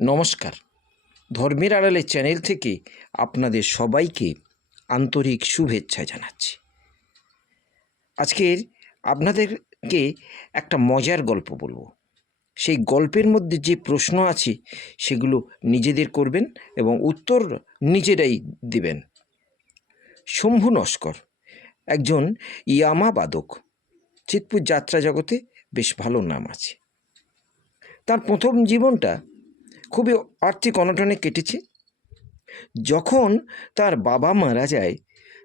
নমস্কার। ধর্মের আড়ালে চ্যানেল থেকে আপনাদের সবাইকে আন্তরিক শুভেচ্ছা জানাচ্ছি। আজকের আপনাদেরকে একটা মজার গল্প বলবো। সেই গল্পের মধ্যে যে প্রশ্ন আছে সেগুলো নিজেদের করবেন এবং উত্তর নিজেরাই দিবেন। শম্ভু নস্কর একজন ইয়ামা বাদক। চিৎপুর যাত্রা জগতে বেশ ভালো নাম আছে। তার প্রথম জীবনটা খুবই আর্থিক অনটনে কেটেছে। যখন তার বাবা মারা যায়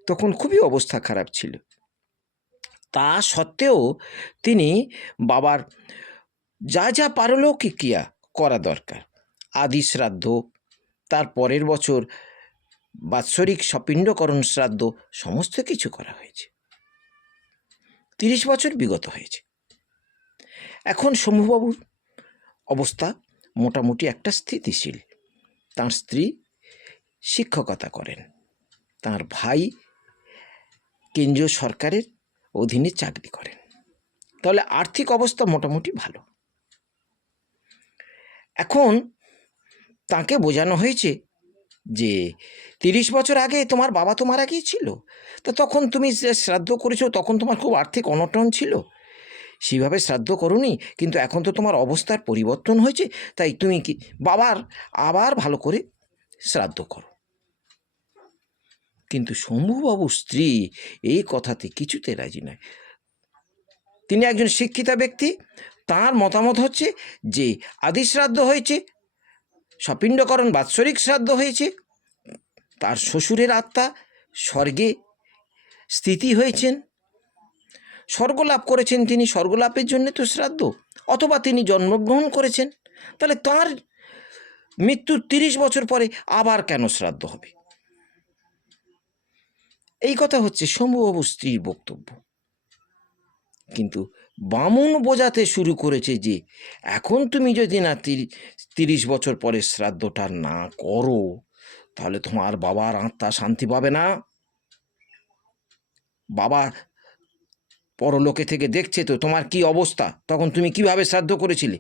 তখন খুবই অবস্থা খারাপ ছিল। তা সত্ত্বেও তিনি বাবার যা যা পারলৌকিক ক্রিয়া করা দরকার, আদি শ্রাদ্ধ, তার পরের বছর বাৎসরিক সপিণ্ডকরণ শ্রাদ্ধ, সমস্ত কিছু করা হয়েছে। 30 বছর বিগত হয়েছে। এখন শম্ভুবাবুর অবস্থা মোটামুটি একটা স্থিতিশীল। তার স্ত্রী শিক্ষকতা করেন, তার ভাই কেন্দ্রীয় সরকারের অধীনে চাকরি করেন। তাহলে আর্থিক অবস্থা মোটামুটি ভালো। এখন তাকে বোঝানো হয়েছে যে 30 বছর আগে তোমার বাবা তো মারা গিয়েছিল, তো তখন তুমি যে শ্রাদ্ধ করেছো তখন তোমার খুব আর্থিক অনটন ছিল, সেইভাবে শ্রাদ্ধ করোনি, কিন্তু এখন তো তোমার অবস্থার পরিবর্তন হয়েছে, তাই তুমি কি বাবার আবার ভালো করে শ্রাদ্ধ করো। কিন্তু শম্ভুবাবুর স্ত্রী এই কথাতে কিছুতে রাজি নয়। তিনি একজন শিক্ষিতা ব্যক্তি। তার মতামত হচ্ছে যে আদি শ্রাদ্ধ হয়েছে, সপিণ্ডকরণ বাৎসরিক শ্রাদ্ধ হয়েছে, তার শ্বশুরের আত্মা স্বর্গে স্থিতি হয়েছেন, স্বর্গলাভ করেছেন, তিনি স্বর্গলাভের জন্য তো শ্রাদ্ধ, অথবা তিনি জন্মগ্রহণ করেছেন, তাহলে তার মৃত্যুর 30 বছর পরে আবার কেন শ্রাদ্ধ হবে? এই কথা হচ্ছে শম্ভুবাবুর স্ত্রীর বক্তব্য। কিন্তু বামুন বোঝাতে শুরু করেছে যে এখন তুমি যদি না 30 বছর পরে শ্রাদ্ধটা না করো তাহলে তোমার বাবার আত্মা শান্তি পাবে না। বাবা পরলোকে থেকে দেখছে তো তোমার কি অবস্থা, তখন তুমি কিভাবে শ্রাদ্ধ করেছিলে,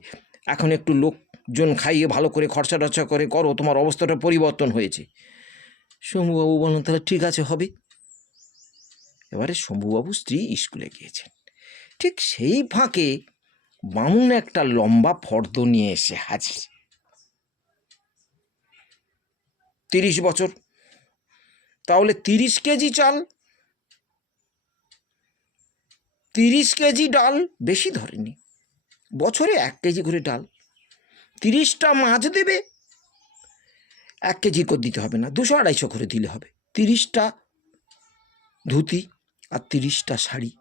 এখন একটু লোকজন খাইয়ে ভালো করে খরচা টরচা করে করো, তোমার অবস্থাটা পরিবর্তন হয়েছে। শম্ভুবাবু বললেন তাহলে ঠিক আছে, হবে। এবারে শম্ভুবাবু স্ত্রী স্কুলে গিয়েছেন। ঠিক সেই ফাঁকে বামুন একটা লম্বা ফর্দ নিয়ে এসে হাজির। 30 বছর, তাহলে 30 কেজি চাল, 30 কেজি ডাল, বেশি ধরেনি, বছরে 1 কেজি করে ডাল, 30টা মাছ দেবে, 1 কেজি করে দিতে হবে না, 200-250 করে দিলে হবে, 30টা ধুতি আর 30টা শাড়ি।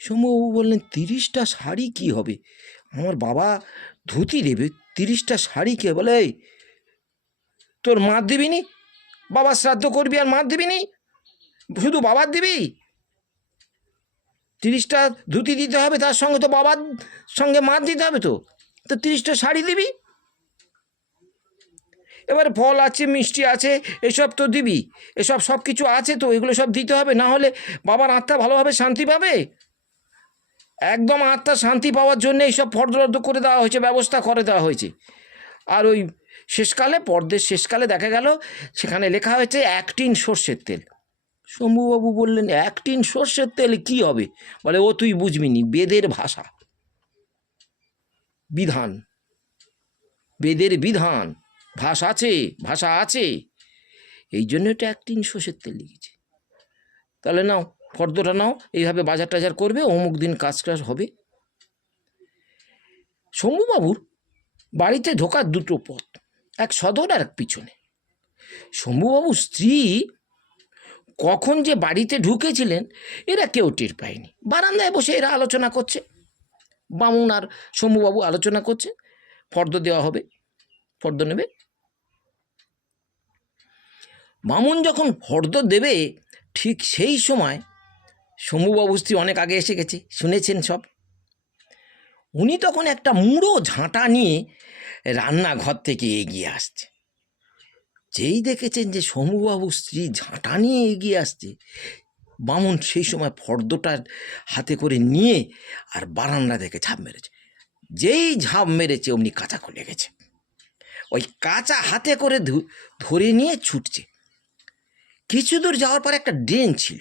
শম্ভুবাবু বললেন 30টা শাড়ি কি হবে, আমার বাবা ধুতি দেবে, 30টা শাড়ি কে? বলে এই তোর মার দিবি নি, বাবা শ্রাদ্ধ করবি আর মার দিবি নি, শুধু বাবার দিবি? 30টা ধুতি দিতে হবে, তার সঙ্গে তো বাবার সঙ্গে মার দিতে হবে, তো 30টা শাড়ি দিবি। এবারে ফল আছে, মিষ্টি আছে, এসব তো দিবি, এসব সব কিছু আছে তো, এগুলো সব দিতে হবে, না হলে বাবার আত্মা ভালোভাবে শান্তি পাবে। একদম আত্মা শান্তি পাওয়ার জন্য এইসব ফর্দরদ্দ করে দেওয়া হয়েছে, ব্যবস্থা করে দেওয়া হয়েছে। আর ওই শেষকালে, পর্দের শেষকালে দেখা গেল সেখানে লেখা হয়েছে 1 টিন সর্ষের তেল। শম্ভুবাবু বললেন 1 টিন সর্ষের তেল কি হবে? বলে ও তুই বুঝবি নি, বেদের ভাষা, বিধান, বেদের বিধান, ভাষা আছে, ভাষা আছে, এই জন্য এটা 1 টিন সর্ষের তেল লিখেছে। তাহলে নাও ফর্দটা নাও, এইভাবে বাজার টাজার করবে, অমুক দিন কাজ টাজ হবে। শম্ভুবাবুর বাড়িতে ঢোকার 2টো পথ, এক সদর আর এক পিছনে। শম্ভুবাবুর স্ত্রী কখন যে বাড়িতে ঢুকেছিলেন এরা কেউ টের পায়নি। বারান্দায় বসে এরা আলোচনা করছে, বামুন আর শম্ভুবাবু আলোচনা করছে, ফর্দ দেওয়া হবে, ফর্দ নেবে। বামুন যখন ফর্দ দেবে ঠিক সেই সময় শম্ভুবাবু স্ত্রী অনেক আগে এসে গেছে, শুনেছেন সব। উনি তখন একটা মুড়ো ঝাঁটা নিয়ে রান্নাঘর থেকে এগিয়ে আসছে। যেই দেখেছেন যে শম্ভুবাবু স্ত্রী ঝাঁটা নিয়ে এগিয়ে আসছে, বামুন সেই সময় ফর্দটা হাতে করে নিয়ে আর বারান্দা থেকে ঝাঁপ মেরেছে। যেই ঝাঁপ মেরেছে অমনি কাঁচা খুলে গেছে। ওই কাঁচা হাতে করে ধরে নিয়ে ছুটছে। কিছু দূর যাওয়ার পর একটা ড্রেন ছিল,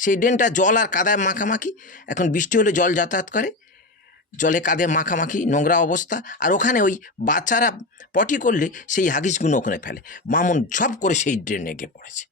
সেই ড্রেনটা জল আর কাদায় মাখামাখি। এখন বৃষ্টি হলে জল যাতায়াত করে, জলে কাঁধে মাখামাখি, নোংরা অবস্থা। আর ওখানে ওই বাচ্চারা পটি করলে সেই হাগিসগুলো ওখানে ফেলে। মামুন ঝপ করে সেই ড্রেনে গিয়ে পড়েছে।